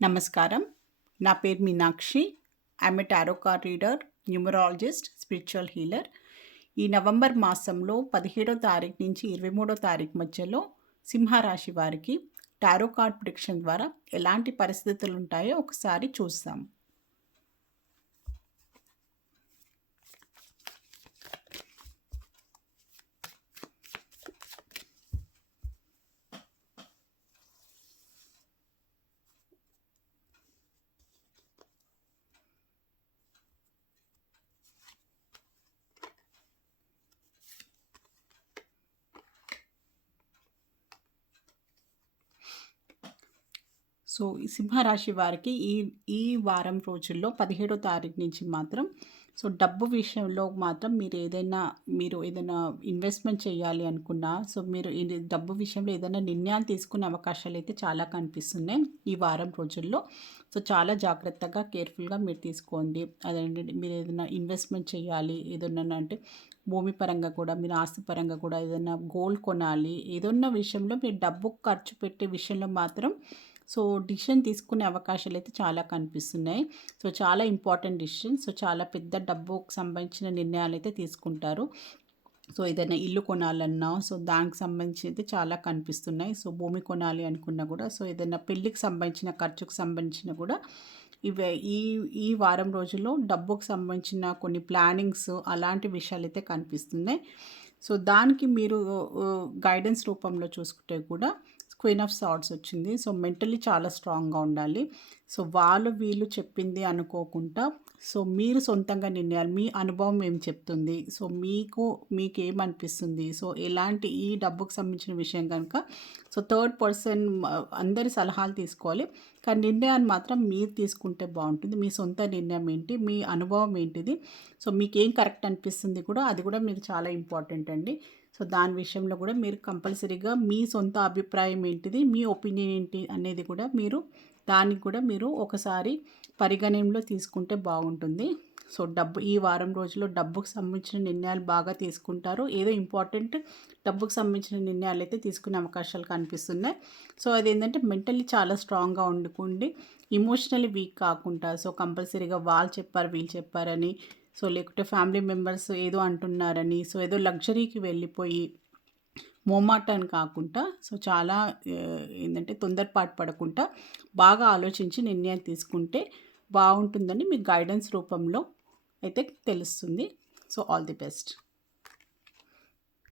నమస్కారం. నా పేరు Meenakshi. I'm a tarot card reader, numerologist, spiritual healer. ఈ నవంబర్ మాసంలో 17వ తారీఖు నుంచి 23వ తారీఖు మధ్యలో సింహరాశి వారికి టారో కార్డ్ ప్రిడిక్షన్ ద్వారా ఎలాంటి పరిస్థితులు ఉంటాయో ఒకసారి చూస్తాం. సో, ఈ సింహరాశి వారికి ఈ ఈ వారం రోజుల్లో 17వ తారీఖు నుంచి మాత్రం డబ్బు విషయంలో మాత్రం మీరు ఏదైనా ఇన్వెస్ట్‌మెంట్ చేయాలి అనుకున్నా, మీరు ఇది డబ్బు విషయంలో ఏదైనా నిర్ణయాలు తీసుకునే అవకాశాలైతే చాలా కనిపిస్తున్నాయి ఈ వారం రోజుల్లో. చాలా జాగ్రత్తగా, కేర్‌ఫుల్‌గా మీరు తీసుకోండి. అదేంటంటే మీరు ఏదైనా ఇన్వెస్ట్‌మెంట్ చేయాలి, ఏదన్నా అంటే భూమి పరంగా కూడా, మీరు ఆస్తి పరంగా కూడా ఏదైనా గోల్డ్ కొనాలి, ఏదన్నా విషయంలో మీరు డబ్బు ఖర్చు పెట్టే విషయంలో మాత్రం డిసిషన్ తీసుకునే అవకాశాలైతే చాలా కనిపిస్తున్నాయి. చాలా ఇంపార్టెంట్ డిసిషన్. చాలా పెద్ద డబ్బుకు సంబంధించిన నిర్ణయాలైతే తీసుకుంటారు. ఏదైనా ఇల్లు కొనాలన్నా దానికి సంబంధించి అయితే చాలా కనిపిస్తున్నాయి. భూమి కొనాలి అనుకున్నా కూడా, ఏదైనా పెళ్ళికి సంబంధించిన ఖర్చుకు సంబంధించిన కూడా ఇవే ఈ ఈ వారం రోజుల్లో డబ్బుకు సంబంధించిన కొన్ని ప్లానింగ్స్ అలాంటి విషయాలైతే కనిపిస్తున్నాయి. దానికి మీరు గైడెన్స్ రూపంలో చూసుకుంటే కూడా క్వీన్ ఆఫ్ సార్డ్స్ వచ్చింది. మెంటల్లీ చాలా స్ట్రాంగ్‌గా ఉండాలి. వాళ్ళు వీళ్ళు చెప్పింది అనుకోకుండా మీరు సొంతంగా నిర్ణయాలు, మీ అనుభవం ఏం చెప్తుంది, మీకేమనిపిస్తుంది, ఎలాంటి ఈ డబ్బుకు సంబంధించిన విషయం కనుక థర్డ్ పర్సన్ అందరి సలహాలు తీసుకోవాలి. కానీ నిర్ణయాన్ని మాత్రం మీరు తీసుకుంటే బాగుంటుంది. మీ సొంత నిర్ణయం ఏంటి, మీ అనుభవం ఏంటిది, మీకేం కరెక్ట్ అనిపిస్తుంది కూడా, అది కూడా మీకు చాలా ఇంపార్టెంట్ అండి. దాని విషయంలో కూడా మీరు కంపల్సరీగా మీ సొంత అభిప్రాయం ఏంటిది, మీ ఒపీనియన్ ఏంటి అనేది కూడా దానికి కూడా మీరు ఒకసారి పరిగణనలో తీసుకుంటే బాగుంటుంది. ఈ వారం రోజుల్లో డబ్బుకు సంబంధించిన నిర్ణయాలు బాగా తీసుకుంటారు. ఏదో ఇంపార్టెంట్ డబ్బుకు సంబంధించిన నిర్ణయాలు అయితే తీసుకునే అవకాశాలు కనిపిస్తున్నాయి. అదేంటంటే మెంటల్లీ చాలా స్ట్రాంగ్‌గా ఉండుకోండి. ఎమోషనల్లీ వీక్ కాకుండా కంపల్సరీగా వాళ్ళు చెప్పారు, వీళ్ళు చెప్పారని, లేకుంటే ఫ్యామిలీ మెంబర్స్ ఏదో అంటున్నారని, ఏదో లగ్జరీకి వెళ్ళిపోయి మొహమాటాన్ని కాకుండా చాలా ఏంటంటే తొందరపాటు పడకుండా బాగా ఆలోచించి నిర్ణయం తీసుకుంటే బాగుంటుందని మీకు గైడెన్స్ రూపంలో అయితే తెలుస్తుంది. All the best.